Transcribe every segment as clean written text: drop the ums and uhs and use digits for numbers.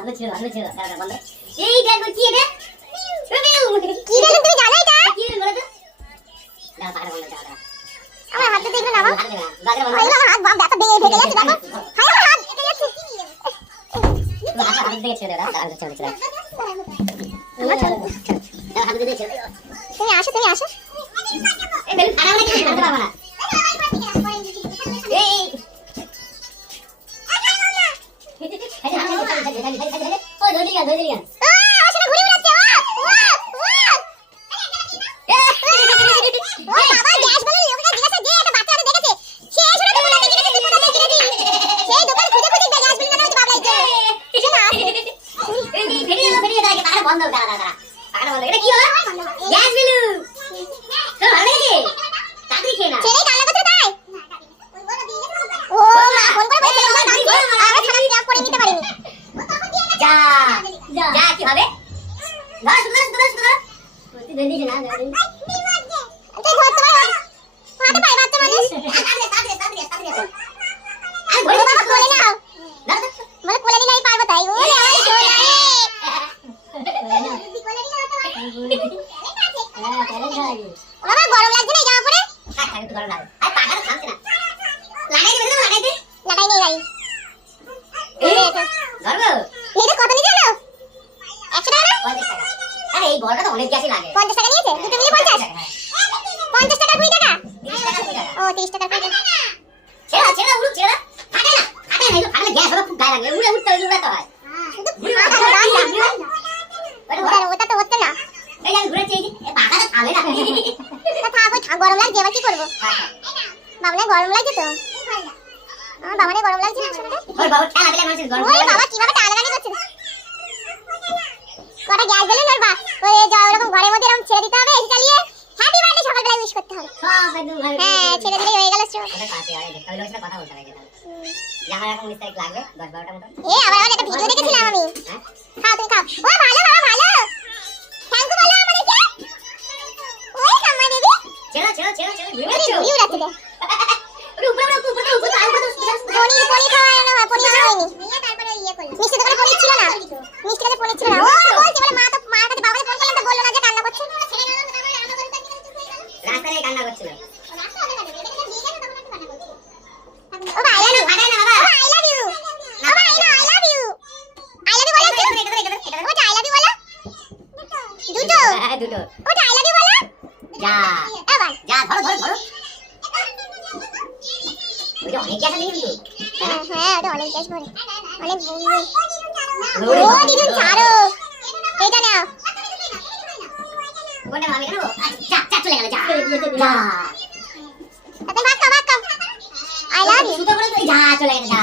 ভালো ছিল দাঁড়া বন্ধ এই দেখো কি এটা কি রে তুমি জানো এটা কি বলো তো দাঁড়া পাগড়া বন্ধ দাঁড়া আমার হাতটা দেখবে না বাবা বাগড়া বন্ধ আমার হাত বাবা ব্যথা ভেঙে যাচ্ছে বাবা হাই আমার হাত কেটে যাচ্ছে হাত দেখে ছেড়ে দাও দাঁড়া ছেড়ে আমার চল দাও হাত দেখে ছেড়ে তুমি আসো এই বেল আনা মানে কি করতে পারবা না এই ও ধরে গেল আসলে ঘুরে বেড়াচ্ছে ও বাবা গ্যাস বেলুন লোকটা জিজ্ঞাসা যে একটা বাচ্চাটা দেখেছে সে এসে তো কোথা থেকে কিনেছে কোথা থেকে কিনেছে সেই দোকান খুঁজে গ্যাস বেলুন আনা হচ্ছে বাবলাই জন্য এই ফেরিয়ে দাও পাগড়া বন্ধ দাঁড়া পাগড়া বন্ধ এটা কি হলো গ্যাস বেলুন তো ভালো লেগেছে তাড়াতাড়ি খেয়ে না ছেলে কান্না করছে তাই ও মা ফোন করে বলছে আমার নাকি আরে খারাপ ক্র্যাপ করে নিতে পারিনি যা কি হবে ধর তুই দেন দিছ না তুই ধরতে পারো হাতে পাই বাচ্চা মানুষ তাড়াতাড়ি আমি ধরে বাবা কোলে নাও মানে কোলে নিলেই পারবো তাই ও আমার সোনা রে কোলে নিলে হতে পারে বাবা গরম লাগছে না জামা পরে একটু গরম লাগে আর পাগড়া থামছে না লাগাই দে লাগাই নেই ভাই ধরবো এটা কত নিয়ে জানো 100 টাকা না 50 টাকা আরে এই বড়টা তো অনেক গ্যাসই লাগে 50 টাকা নিয়েছে দুটো মিলে 50 50 টাকা 20 টাকা 30 টাকা 20 টাকা ও 30 টাকা 20 টাকা ছেড়া উড়ু ছেড়া ফাটে না ফাটলে গ্যাস হবে খুব গায়ে লাগে উড়ে উঠতে হয় শুধু ওটা তো হচ্ছে না এই আমি ঘুরে চেয়ে এই পাগড়া থামে না থাক গরম লাগছে এবার কি করবো বাবনে গরম লাগছে তো আমার বাবানে গরম লাগছে না আসলে ওর বাবা খেলা দিলে মানুষ গরম ওরে বাবা কিভাবে টানাটানি করছে কটা গ্যাস দিলেন ওর বা ওই যা ওরকম ঘরের মধ্যে এরকম ছেড়ে দিতে হবে এসে চালিয়ে হ্যাপি বার্থডে সকালবেলা উইশ করতে হবে সব একদম ভালো হ্যাঁ ছেড়ে দিলেই হয়ে গেল ওটা কাছে আরে দেখতে হলো সেটা কথা বলতে লাগে জামার এখন 19 তারিখ লাগবে 10-12টা মতো আবার একটা ভিডিও দেখেছিলাম আমি খাও তুমি খাও ও ভালো থ্যাংক ইউ বলো আমাদেরকে ওই কাম্মা বেবি ছেড়া ঘুরে ঘুরে উড়াচ্ছে দে উপরে পনি খাওয়া না পনি হয়নি তারপরে ইয়ে করলাম মিষ্টি দোকানে পনি ছিল না মিষ্টি কাছে পনি ছিল না ও বলছে বলে মার কাছে বাবাকে ফোন করলাম তো বললো না যে কান্না করছে রাস্তায় কান্না করছিল ও ভাই আই লাভ ইউ ও ভাই আই লাভ ইউ বলো ওটা আই লাভ ইউ বলো দুটো ওটা আই লাভ ইউ বলো যা এবার যা ধরো ওই অনেক গ্যাস নিয়ে কিন্তু হ্যাঁ ওটা অনেক গ্যাস ভরে অনেক ও দিদি ছাড়ো এটা নাও কোনটা আমি কেন যা চলে গেল যা তুমি ভাগ খাও আই লাভ ইউ সুতো করে তুই যা চলে গেল যা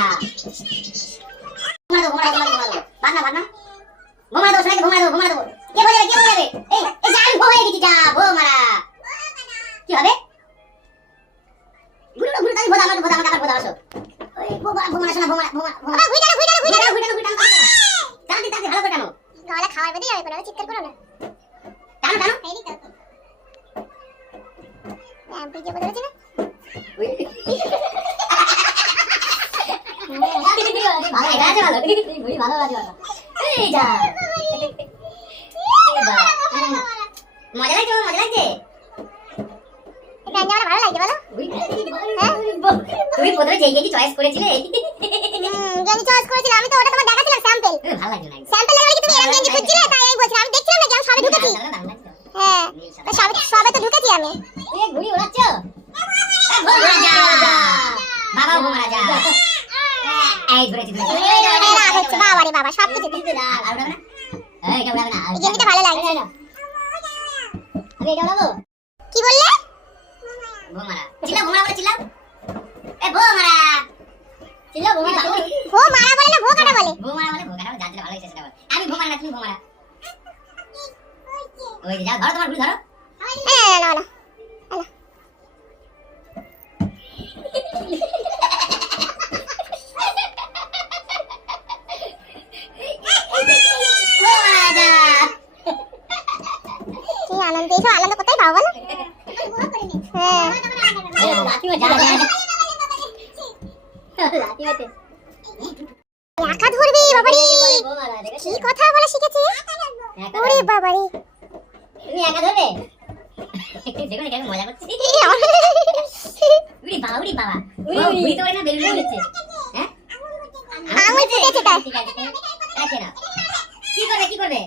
ঘুমা দাও বান্না ঘুমা দাও সবাই ঘুমা দাও কে বলে যাবে এই যা আমি ঘুমাই গেছি যা মারা কি হবে ঘুরে তাই ভোদা আমার ভোদা আসো ওই ঘুমা শোনা ঘুমা তাড়াতাড়ি ভালো করে টানো গলা খাওয়ার বেদে যাবে কোনো চিৎকার করো না টানো এই তো এমপি যে বলেছে না ভালো লাগে এই যা মজা লাগছে এটা আমার ভালো লাগছে বলো তুমি প্রথমে যেই কি চয়েস করেছিলে জানি চয়েস করেছিলাম আমি তো ওটা তোমার দেখাছিলাম স্যাম্পল ভালো লাগে না স্যাম্পল লাগলে কি তুমি এরকম গেঞ্জি খুঁজছিলে তাই আমি বলছিলাম আমি দেখছিলাম না যে আমি সবে ঢুকেছি হ্যাঁ তো সবে তো ঢুকেছি আমি তুমি ঘুরি ওড়াচ্ছ বাবা ঘুমা যা এই ধরেছি বাবা রে বাবা সব কিছু এইটা উড়াবে না এই গেঞ্জিটা ভালো লাগছে আমি এটা উড়াবো কি বললে ঘুমারা বলে চিল্লা এ ঘুমারা চিল্লা ঘুমারা ভো মারা বলে না ভো কাটা বলে ঘুমারা বলে ভোগাটা যা দিলে ভালো হইছে সেটা বল আমি ঘুমারা না তুমি ঘুমারা ওই যা ধরো তোমার ভুল ধরো না আনন্দ কোথায় পাবো বলো হ্যাঁ লাঠি যা লাঠি একা ধরবি বাবারে বৌমারা, দেখেছো? কি কথা বলা শিখেছে একা ওরে ধরবে। বাবারে তুমি একা ধরবে? দেখো না কেমন মজা করছি। উড়ি বাবা, উড়ি বাবা। ও, উড়ি তো ওই না বেলুন উড়ছে। হ্যাঁ? আঙুল ফুটেছে তার। ঠিক আছে, রাখে নাও। কি করবে, কি করবে?